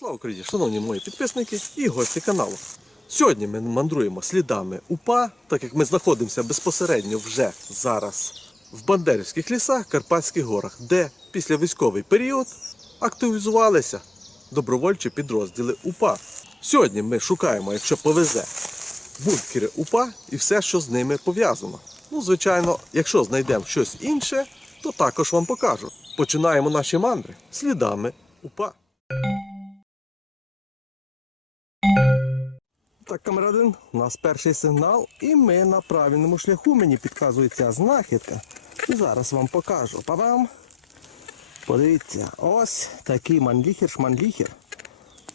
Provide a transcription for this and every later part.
Слава Україні, шановні мої підписники і гості каналу. Сьогодні ми мандруємо слідами УПА, так як ми знаходимося безпосередньо вже зараз в Бандерівських лісах, Карпатських горах, де після військовий період активізувалися добровольчі підрозділи УПА. Сьогодні ми шукаємо, якщо повезе, бункери УПА і все, що з ними пов'язано. Ну, звичайно, якщо знайдемо щось інше, то також вам покажу. Починаємо наші мандри слідами УПА. Так, камерадин, у нас перший сигнал, і ми на правильному шляху. Мені підказує ця знахідка. І зараз вам покажу. Па-бам! Подивіться, ось такий манліхер, шманліхер.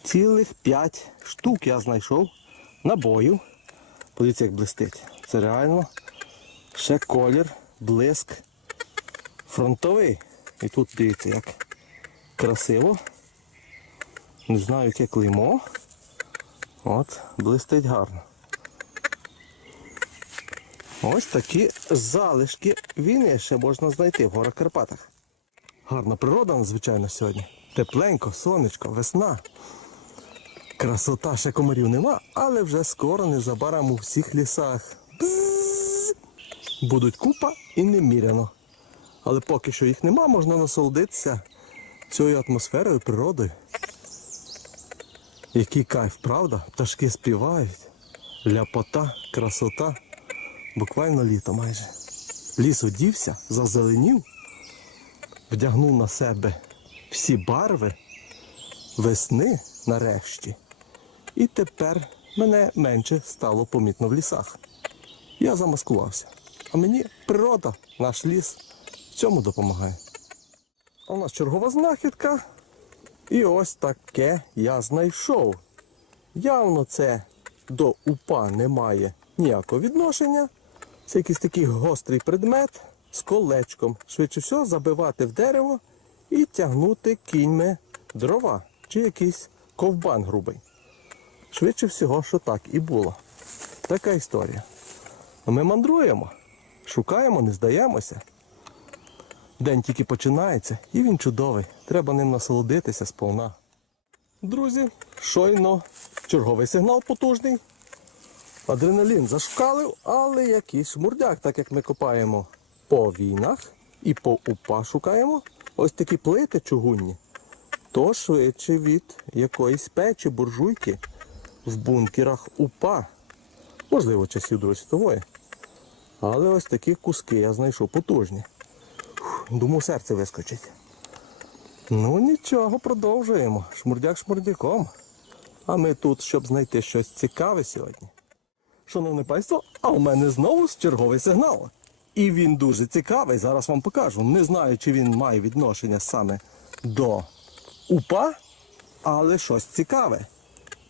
Цілих 5 штук я знайшов набою. Подивіться, як блистить. Це реально ще колір, блиск фронтовий. І тут дивіться, як красиво. Не знаю, яке клеймо. От, блистить гарно. Ось такі залишки війни ще можна знайти в горах Карпатах. Гарна природа надзвичайно сьогодні. Тепленько, сонечко, весна. Красота ще комарів нема, але вже скоро незабаром у всіх лісах. Бззз. Будуть купа і неміряно. Але поки що їх нема, можна насолодитися цією атмосферою, природою. Який кайф, правда? Пташки співають. Ляпота, красота. Буквально літо майже. Ліс одівся, зазеленів, вдягнув на себе всі барви весни нарешті. І тепер мене менше стало помітно в лісах. Я замаскувався. А мені природа, наш ліс в цьому допомагає. А у нас чергова знахідка. І ось таке я знайшов. Явно це до упа не має ніякого відношення. Це якийсь такий гострий предмет з колечком. Швидше всього забивати в дерево і тягнути кіньми дрова чи якийсь ковбан грубий. Швидше всього, що так і було. Така історія. Ми мандруємо, шукаємо, не здаємося. День тільки починається, і він чудовий. Треба ним насолодитися сповна. Друзі, щойно черговий сигнал потужний. Адреналін зашкалив, але якийсь шмурдяк, так як ми копаємо по війнах і по упа шукаємо. Ось такі плити чугунні. То швидше від якоїсь печі буржуйки в бункерах упа. Можливо, часів Другої світової. Але ось такі куски я знайшов потужні. Думав, серце вискочить. Ну нічого, продовжуємо. Шмурдяк шмурдяком. А ми тут, щоб знайти щось цікаве сьогодні. Шановне панство, а у мене знову черговий сигнал. І він дуже цікавий, зараз вам покажу. Не знаю, чи він має відношення саме до УПА, але щось цікаве.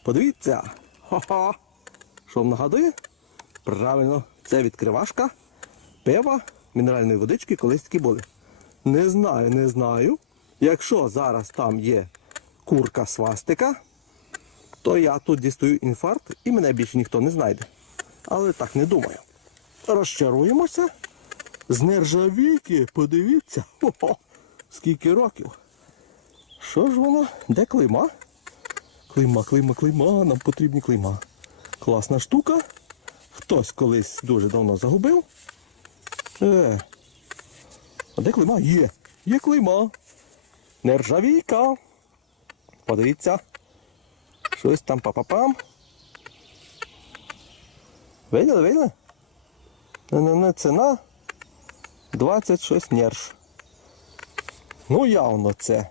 Подивіться. Ха-ха. Що вам нагадує? Правильно, це відкривашка пива, мінеральної водички колись такі були. Не знаю, не знаю. Якщо зараз там є курка свастика, то я тут дістаю інфаркт і мене більше ніхто не знайде. Але так не думаю. Розчаруємося. З нержавійки, подивіться, Хо-хо, скільки років. Що ж воно? Де клейма? Клейма, клейма, клейма, нам потрібні клейма. Класна штука. Хтось колись дуже давно загубив. Е, а де клейма? Є. Є клейма. Нержавійка. Подивіться. Щось там па-па-пам. Виділи, виділи? Не-не-не, ціна 26 нерж. Ну, явно це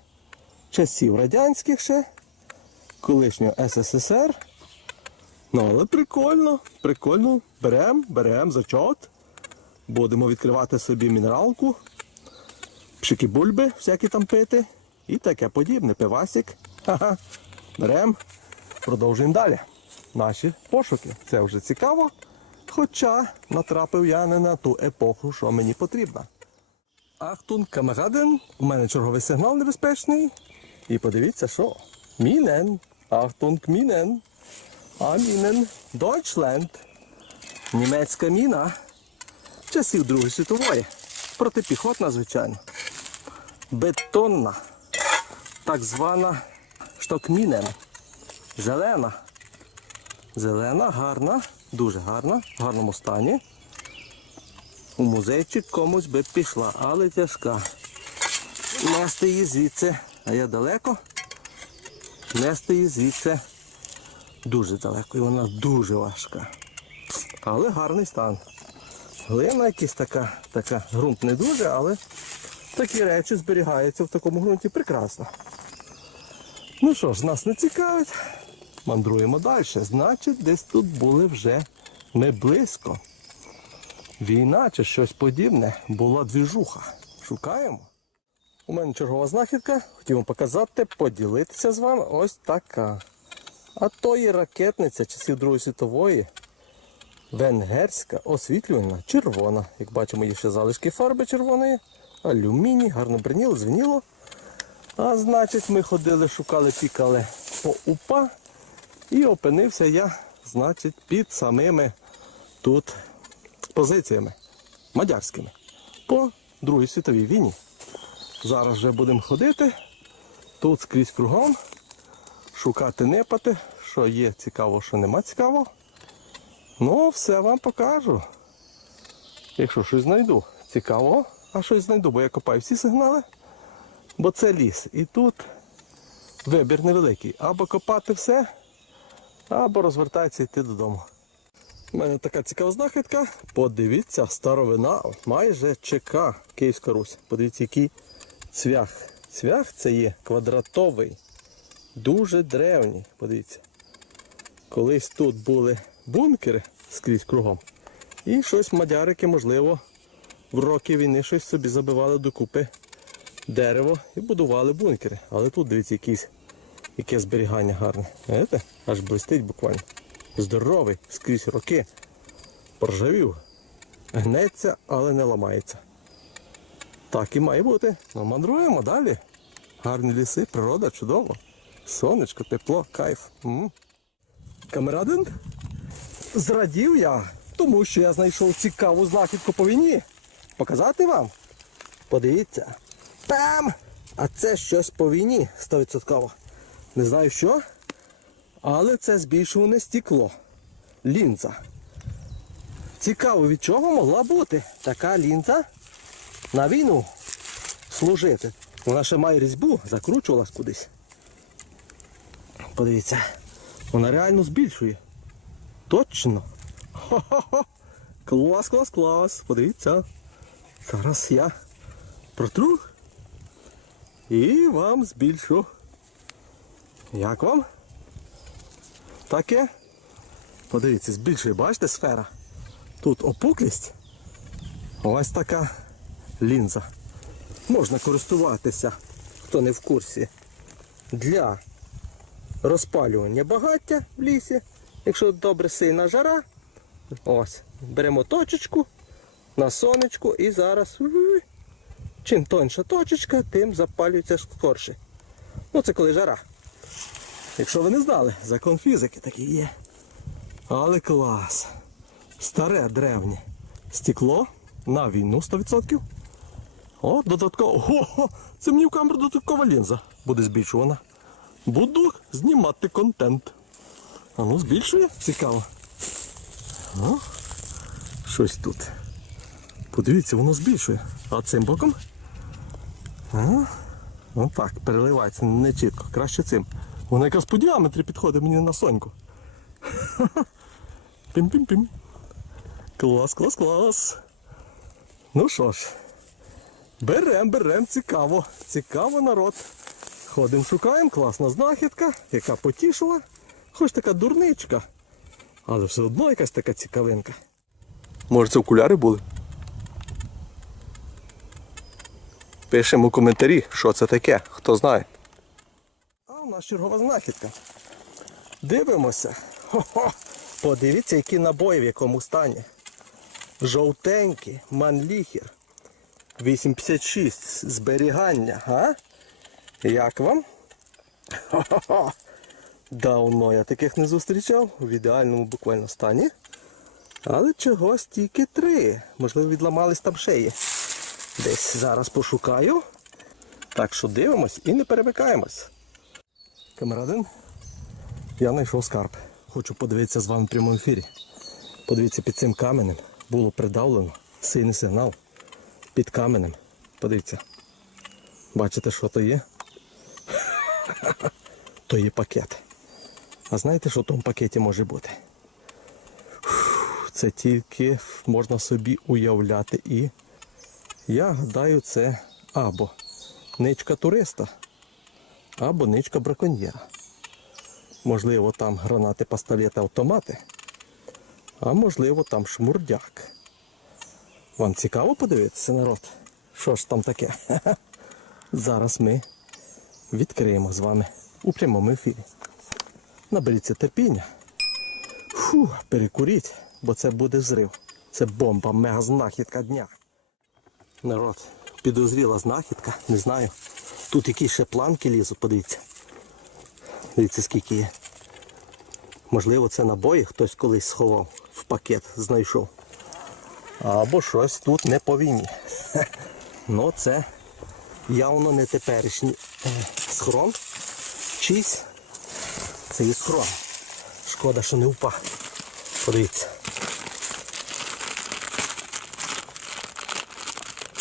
часів радянських ще, колишнього СССР. Ну, але прикольно, прикольно. Берем, берем зачот. Будемо відкривати собі мінералку, пшики бульби, всякі там пити. І таке подібне, пивасик. Ха-ха. Берем, продовжуємо далі. Наші пошуки. Це вже цікаво. Хоча натрапив я не на ту епоху, що мені потрібно. Ахтун камагаден, у мене черговий сигнал небезпечний. І подивіться, що. Мінен. Ахтунг мінен. А мінен. Дойчленд. Німецька міна. Часів Другої світової. Протипіхотна, звичайно. Бетонна. Так звана штокмінем. Зелена. Зелена, гарна, дуже гарна, в гарному стані. У музейчик комусь би пішла, але тяжка. Нести її звідси, а я далеко. Нести її звідси дуже далеко. І вона дуже важка. Але гарний стан. Глина якась така, така, ґрунт не дуже, але такі речі зберігаються в такому ґрунті прекрасно. Ну що ж, нас не цікавить. Мандруємо далі. Значить, десь тут були вже ми близько. Війна чи щось подібне була двіжуха. Шукаємо. У мене чергова знахідка. Хотів вам показати, поділитися з вами ось така. А то є ракетниця часів Другої світової. Венгерська, освітлювальна, червона. Як бачимо, є ще залишки фарби червоної, алюміній, гарно бриніло, звеніло. А значить, ми ходили, шукали, пікали по УПА. І опинився я, значить, під самими тут позиціями мадярськими по Другій світовій війні. Зараз вже будемо ходити тут скрізь кругом, шукати непати, що є цікаво, що нема цікаво. Ну, все вам покажу. Якщо щось знайду цікаво, а щось знайду, бо я копаю всі сигнали, бо це ліс. І тут вибір невеликий. Або копати все, або розвертатися і йти додому. У мене така цікава знахідка. Подивіться, старовина, майже ЧК Київська Русь. Подивіться, який цвях. Цвях це є квадратовий, дуже древній. Подивіться. Колись тут були бункери скрізь кругом. І щось мадярики, можливо, в роки війни щось собі забивали докупи дерево і будували бункери. Але тут дивіться, якісь, яке зберігання гарне. Знаєте? Аж блистить буквально. Здоровий, скрізь роки. Поржавів. Гнеться, але не ламається. Так і має бути. Ну, мандруємо далі. Гарні ліси, природа, чудово. Сонечко, тепло, кайф. М. Камерадин? Зрадів я, тому що я знайшов цікаву знахідку по війні. Показати вам? Подивіться. Там! А це щось по війні 100%. Не знаю що. Але це збільшуване стекло. Лінза. Цікаво, від чого могла бути така лінза на війну служити. Вона ще має різьбу, закручувалась кудись. Подивіться, вона реально збільшує. Точно. Хо-хо-хо. Клас, клас, клас. Подивіться. Зараз я протру і вам збільшу. Як вам? Таке? Подивіться, збільшує, бачите, сфера. Тут опуклість. Ось така лінза. Можна користуватися, хто не в курсі, для розпалювання багаття в лісі. Якщо добре сильна жара, ось, беремо точечку на сонечку і зараз. Чим тоньша точечка, тим запалюється скорше. Ну це коли жара. Якщо ви не знали, закон фізики такий є. Але клас. Старе древнє. Стекло на війну 100%. О, додатково. О, це мені в камеру додаткова лінза буде збільшувана. Буду знімати контент. А ну збільшує? Цікаво. О, щось тут. Подивіться, воно збільшує. А цим боком? А, отак, переливається не чітко. Краще цим. Воно якраз по діаметрі підходить мені на соньку. Пім-пім-пім. Клас, клас, клас. Ну що ж, берем, берем, цікаво. Цікаво народ. Ходимо, шукаємо, класна знахідка, яка потішила. Хоч така дурничка. Але все одно якась така цікавинка. Може це окуляри були? Пишемо у коментарі, що це таке, хто знає. А у нас чергова знахідка. Дивимося. Хо-хо. Подивіться, які набої в якому стані. Жовтенькі, манліхер. 856 зберігання, а? Як вам? Хо-хо-хо. Давно я таких не зустрічав в ідеальному буквально стані. Але чогось тільки три. Можливо, відламались там шеї. Десь зараз пошукаю. Так що дивимось і не перемикаємось. Камерадин, я знайшов скарб. Хочу подивитися з вами в прямому ефірі. Подивіться під цим каменем. Було придавлено сильний сигнал. Під каменем. Подивіться. Бачите, що то є? То є пакет. А знаєте, що в тому пакеті може бути? Це тільки можна собі уявляти і я гадаю, це або ничка туриста, або ничка браконьєра. Можливо, там гранати, пістолети, автомати, а можливо там шмурдяк. Вам цікаво подивитися, народ? Що ж там таке? Зараз ми відкриємо з вами у прямому ефірі. Наберіться терпіння. Фу, перекуріть, бо це буде взрив. Це бомба, мега знахідка дня. Народ, підозріла знахідка, не знаю. Тут якісь ще планки лізуть, подивіться. Дивіться, скільки є. Можливо, це набої хтось колись сховав в пакет, знайшов. Або щось тут не по війні. Ну це явно не теперішній е, схрон. Чийсь. Це і схрон. Шкода, що не впав. Подивіться.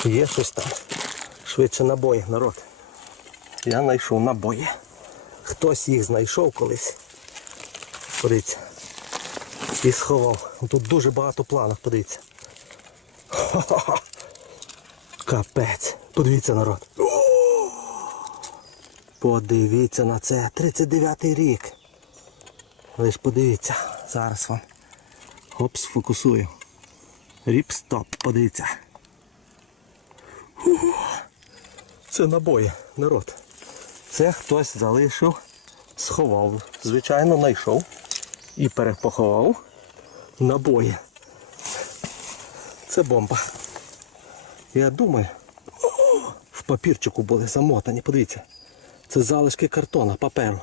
Є щось там. Швидше набої, народ. Я знайшов набої. Хтось їх знайшов колись. Подивіться. І сховав. Тут дуже багато планок, подивіться. Ха-ха-ха. Капець. Подивіться, народ. Подивіться на це. 39-й рік. Ж подивіться. Зараз вам. Хоп, сфокусую. Ріп стоп, подивіться. Це набої, народ. Це хтось залишив, сховав. Звичайно, знайшов і перепоховав набої. Це бомба. Я думаю, в папірчику були замотані. Подивіться. Це залишки картона, паперу.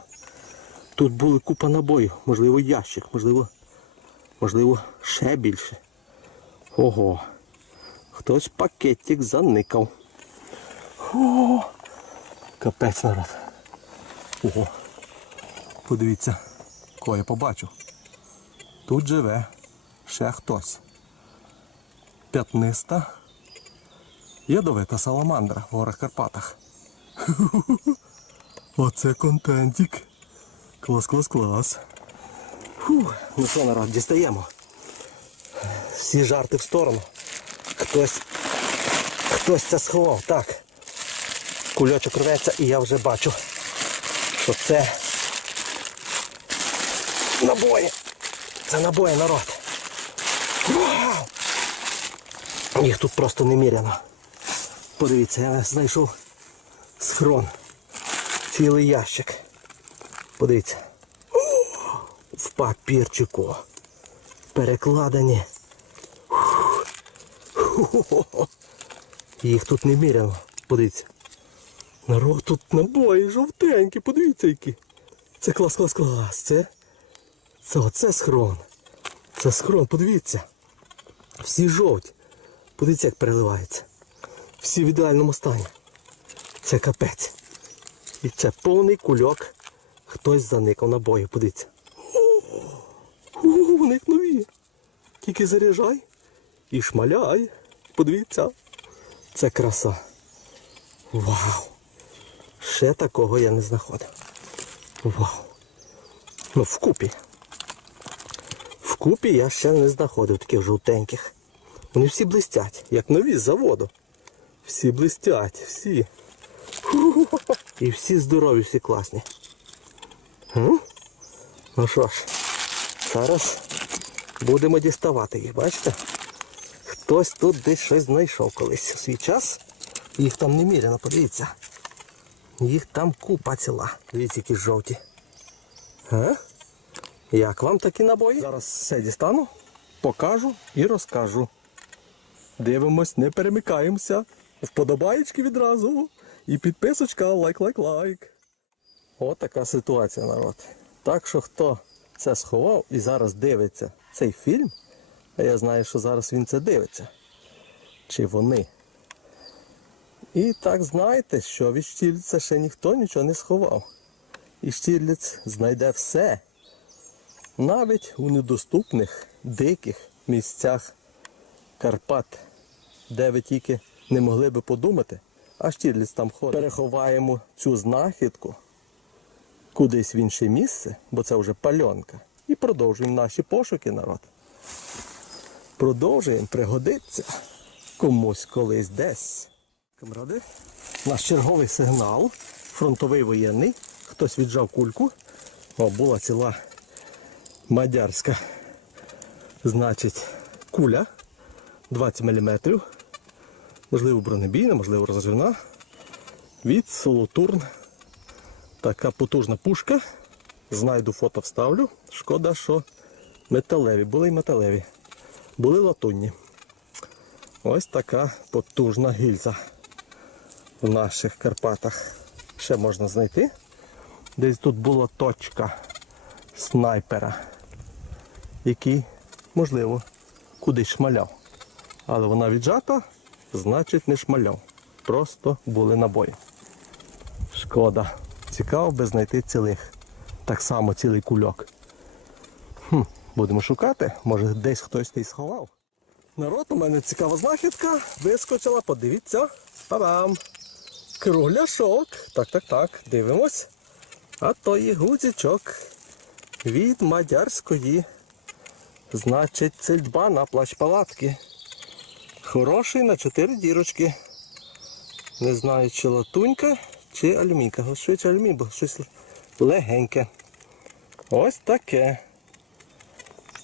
Тут були купа набоїв, можливо, ящик, можливо, можливо, ще більше. Ого. Хтось пакетик заникав. О, капець народ. Ого. Подивіться, кого я побачу. Тут живе ще хтось. П'ятниста. Ядовита саламандра в горах Карпатах. Оце контентик. Клас, клас, клас. Фух. Ну що, народ, дістаємо. Всі жарти в сторону. Хтось. Хтось це сховав. Так. Кульочок рветься і я вже бачу, що це набої. Це набої, народ. Їх тут просто неміряно. Подивіться, я знайшов схрон. Цілий ящик. Подивіться. В папірчику. Перекладені. Їх тут неміряно. Подивіться. Народ тут набої жовтенькі, подивіться які. Це клас, клас, клас. Це. Це оце схрон. Це схрон, подивіться. Всі жовті. Подивіться, як переливається. Всі в ідеальному стані. Це капець. І це повний кульок. Хтось заникав на бою, подивіться. О, вони як нові. Тільки заряджай і шмаляй. Подивіться. Це краса. Вау! Ще такого я не знаходив. Вау! Ну, вкупі. Вкупі я ще не знаходив таких жовтеньких. Вони всі блистять, як нові з заводу. Всі блистять, всі. І всі здорові, всі класні. Ну що ж, зараз будемо діставати їх, бачите? Хтось тут десь щось знайшов колись у свій час. Їх там неміряно, подивіться. Їх там купа ціла. Дивіться, які жовті. А? Як вам такі набої? Зараз все дістану, покажу і розкажу. Дивимось, не перемикаємося. Вподобаєчки відразу. І підписочка, лайк, лайк, лайк. От така ситуація, народ. Так що хто це сховав і зараз дивиться цей фільм, а я знаю, що зараз він це дивиться. Чи вони. І так знаєте, що від щільця ще ніхто нічого не сховав. і Штірліц знайде все. Навіть у недоступних диких місцях Карпат, де ви тільки не могли би подумати, а Штірліц там ходить. Переховаємо цю знахідку кудись в інше місце, бо це вже пальонка. І продовжуємо наші пошуки, народ. Продовжуємо, пригодиться комусь колись десь. Камради, наш черговий сигнал, фронтовий воєнний. Хтось віджав кульку. О, була ціла мадярська, значить, куля 20 мм. Можливо, бронебійна, можливо, розживна. Від Солотурн. Така потужна пушка. Знайду фото вставлю. Шкода, що металеві. Були й металеві. Були латунні. Ось така потужна гільза в наших Карпатах. Ще можна знайти. Десь тут була точка снайпера, який, можливо, кудись шмаляв. Але вона віджата, значить не шмаляв. Просто були набої. Шкода. Цікаво би знайти цілих. Так само цілий кульок. Хм, будемо шукати, може десь хтось та й сховав. Народ, у мене цікава знахідка. Вискочила, подивіться. Па-бам! Кругляшок. Так, так, так, дивимось. А то є гудзичок від мадярської. Значить, цельдба на плащ палатки. Хороший на 4 дірочки. Не знаю, чи латунька, чи алюмінька. Ось Швидше алюмінь, бо щось легеньке. Ось таке.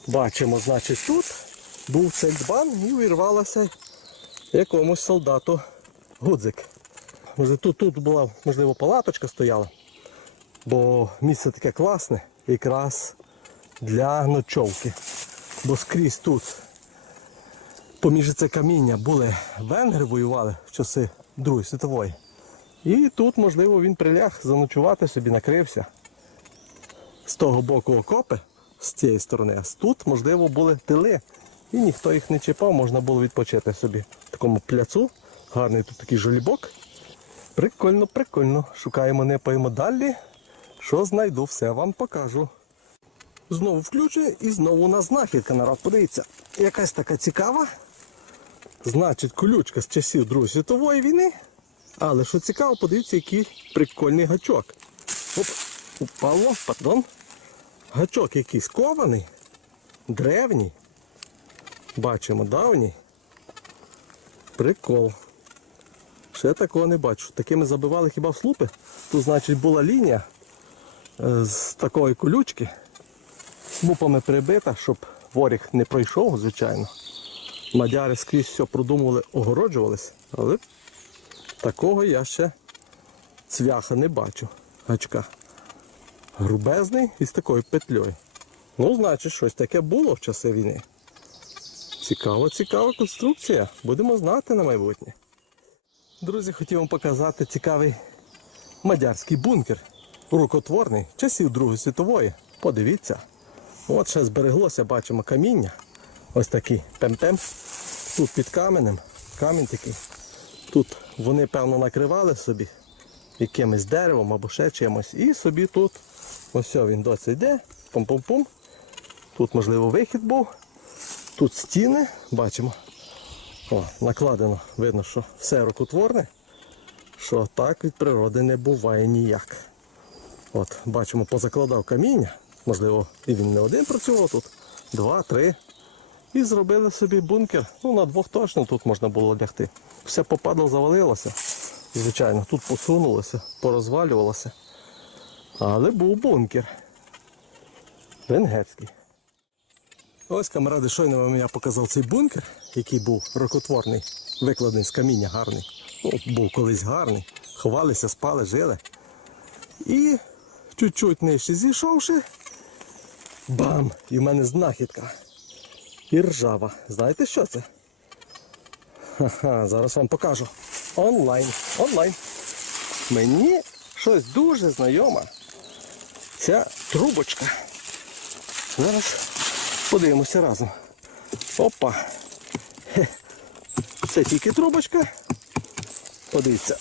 Бачимо, значить, тут був цельдбан і увірвалося якомусь солдату гудзик. Може, тут, тут була, можливо, палаточка стояла, бо місце таке класне, якраз для ночовки. Бо скрізь тут поміж це каміння були венгри воювали в часи Другої світової. І тут, можливо, він приляг заночувати собі, накрився. З того боку окопи, з цієї сторони, а тут, можливо, були тили. І ніхто їх не чіпав, можна було відпочити собі в такому пляцу. Гарний тут такий жолібок. Прикольно, прикольно. Шукаємо, не поїмо далі. Що знайду, все вам покажу. Знову включу і знову у нас знахідка народ. Подивіться, якась така цікава. Значить, колючка з часів Другої світової війни. Але що цікаво, подивіться, який прикольний гачок. Оп, упало, пардон. Гачок якийсь кований, древній. Бачимо, давній. Прикол. Ще такого не бачу. Такими забивали хіба в слупи. Тут, значить, була лінія е, з такої колючки. Смупами прибита, щоб воріг не пройшов, звичайно. Мадяри скрізь все продумували, огороджувались, але такого я ще цвяха не бачу. Гачка. Грубезний і з такою петлею. Ну, значить, щось таке було в часи війни. Цікава, цікава конструкція. Будемо знати на майбутнє. Друзі, хотів вам показати цікавий мадярський бункер. Рукотворний, часів Другої світової. Подивіться. От ще збереглося, бачимо каміння. Ось такий пем-пем. Тут під каменем. Камінь такий. Тут вони, певно, накривали собі якимось деревом або ще чимось. І собі тут ось він досі йде. Пум-пум-пум. Тут, можливо, вихід був. Тут стіни, бачимо. О, накладено, видно, що все рукотворне, що так від природи не буває ніяк. От, бачимо, позакладав каміння. Можливо, і він не один працював тут. Два, три. І зробили собі бункер. Ну, на двох точно тут можна було лягти. Все попадало, завалилося. Звичайно, тут посунулося, порозвалювалося. Але був бункер. Венгерський. Ось камеради, щойно вам я показав цей бункер, який був рукотворний, викладений з каміння гарний. Ну, був колись гарний. Ховалися, спали, жили. І чуть-чуть нижче зійшовши, бам! І в мене знахідка. І ржава. Знаєте що це? Ха-ха, зараз вам покажу. Онлайн. Онлайн. Мені щось дуже знайоме. Ця трубочка. Зараз подивимося разом. Опа. Це тільки трубочка. Подивіться.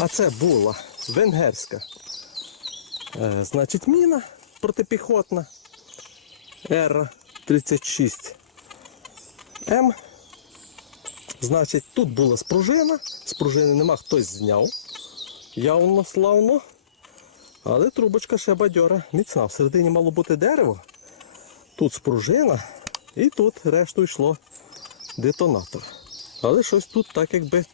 А це була венгерська. Е, значить, міна протипіхотна. Ера 36 М. Значить, тут була спружина. Спружини нема, хтось зняв. Явно славно. Але трубочка ще бадьора, міцна. Всередині мало бути дерево. Тут спружина, і тут решту йшло детонатор. Але щось тут так якби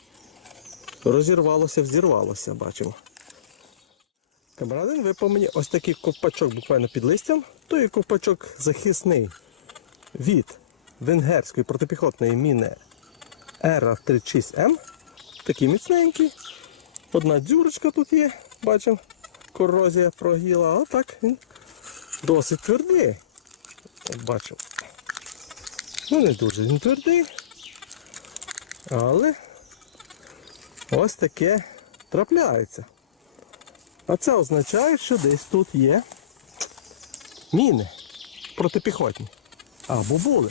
розірвалося, взірвалося, бачимо. Камрадин випав мені ось такий ковпачок буквально під листям. Той ковпачок захисний від венгерської протипіхотної міни Ера 36М. Такий міцненький. Одна дзюрочка тут є, бачимо, корозія прогіла, а так він досить твердий. Бачимо. Ну не дуже він твердий. Але ось таке трапляється. А це означає, що десь тут є міни протипіхотні. Або були.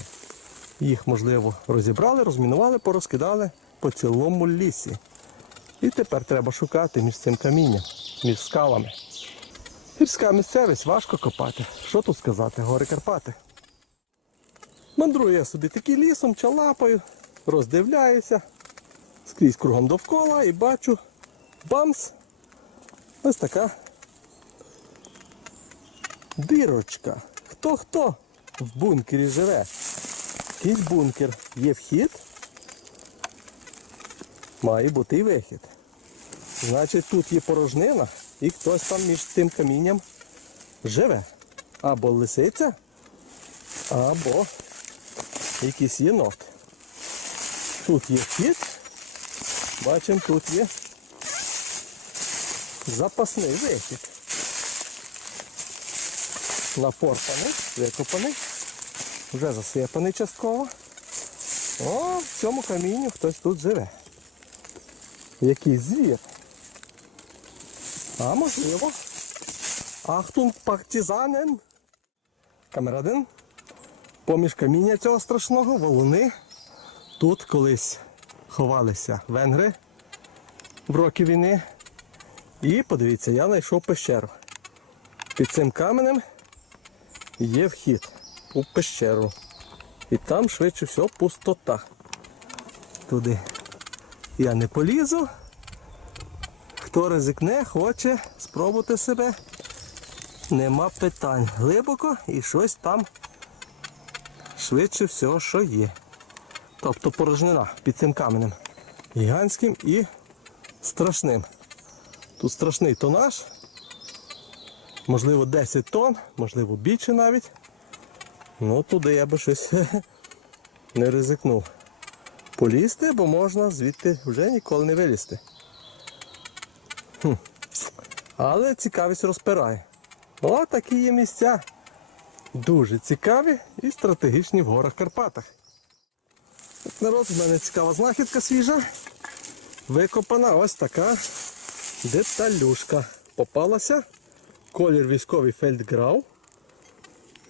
Їх, можливо, розібрали, розмінували, порозкидали по цілому лісі. І тепер треба шукати між цим камінням, між скалами. Гірська місцевість важко копати. Що тут сказати? Гори Карпати. Мандрую я собі таким лісом, чалапаю, роздивляюся скрізь кругом довкола і бачу бамс. Ось така дирочка. Хто хто в бункері живе? Якийсь бункер. Є вхід. Має бути і вихід. Значить, тут є порожнина і хтось там між тим камінням живе. Або лисиця, або якийсь єнот. Тут є вхід. Бачимо, тут є запасний вихід. Напорпаний, викопаний, вже засипаний частково. О, в цьому камінні хтось тут живе. Якийсь звір. А можливо. Ахтунг партизанен. Камерадин. Поміж каміння цього страшного валуни. Тут колись ховалися венгри в роки війни. І подивіться, я знайшов пещеру. Під цим каменем є вхід у пещеру. І там швидше всього пустота. Туди я не полізу. Хто ризикне, хоче спробувати себе. Нема питань. Глибоко і щось там швидше всього, що є. Тобто порожнина під цим каменем. Гігантським і страшним. Тут страшний тонаж. Можливо 10 тонн, можливо більше навіть. Ну туди я би щось не ризикнув. Полізти, бо можна звідти вже ніколи не вилізти. Хм. Але цікавість розпирає. О, такі є місця. Дуже цікаві і стратегічні в горах Карпатах. Так, народ, в мене цікава знахідка свіжа. Викопана ось така деталюшка. Попалася. Колір військовий фельдграу.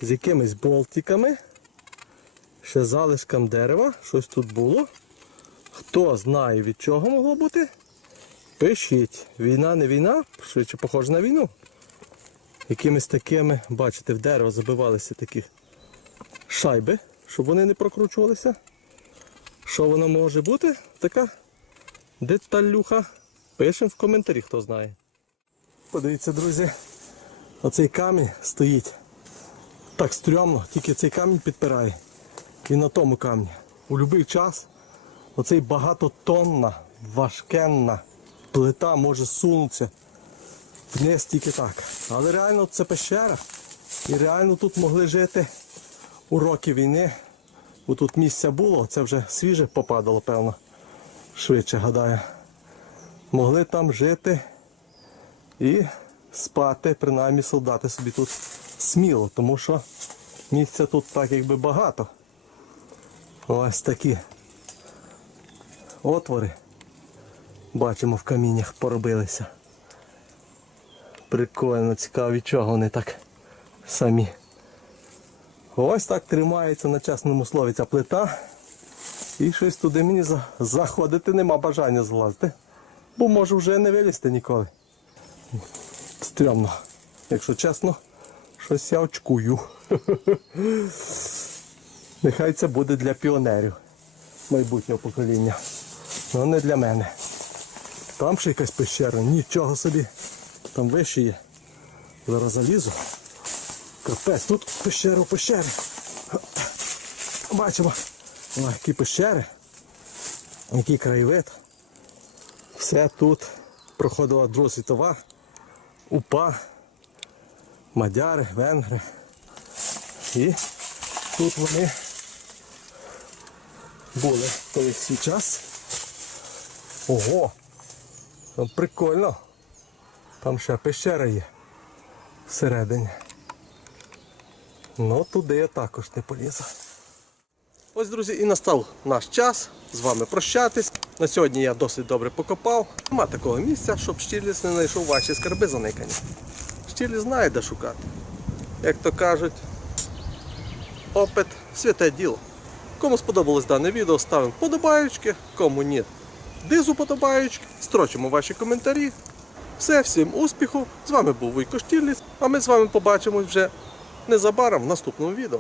З якимись болтиками. Ще залишком дерева. Щось тут було. Хто знає від чого могло бути? Пишіть. Війна не війна, швидше похоже на війну. Якимись такими, бачите, в дерево забивалися такі шайби, щоб вони не прокручувалися. Що воно може бути? Така деталюха. Пишемо в коментарі, хто знає. Подивіться, друзі, оцей камінь стоїть. Так стрьомно, тільки цей камінь підпирає. І на тому камні. У будь-який час оцей багатотонна, важкенна плита може сунутися вниз тільки так. Але реально це пещера. І реально тут могли жити у роки війни. Бо тут місця було, це вже свіже попадало, певно. Швидше гадаю. Могли там жити і спати, принаймні солдати собі тут сміло, тому що місця тут так якби багато. Ось такі отвори. Бачимо в каміннях поробилися. Прикольно, цікаво, від чого вони так самі. Ось так тримається на чесному слові ця плита. І щось туди мені заходити нема бажання злазити. Бо можу вже не вилізти ніколи. Стрьомно. якщо чесно, щось я очкую. Нехай це буде для піонерів майбутнього покоління. Ну не для мене. Там ще якась пещера, нічого собі. Там вище є. Зараз залізу. Капець, тут пещера в пещері. Бачимо. Які пещери. Який краєвид. Все тут проходила Друга світова, УПА, мадяри, венгри. І тут вони були колись свій час. Ого! Прикольно. Там ще пещера є всередині. Ну туди я також не полізу. Ось, друзі, і настав наш час з вами прощатись. На сьогодні я досить добре покопав. Нема такого місця, щоб Штірліс не знайшов ваші скарби заникані. Штірліс знає, де шукати. Як то кажуть, опит святе діло. Кому сподобалось дане відео, ставимо подобаючки, кому ні, дизу подобаючки, строчимо ваші коментарі. Все, всім успіху! З вами був Вуйко Штірліц, а ми з вами побачимось вже незабаром в наступному відео.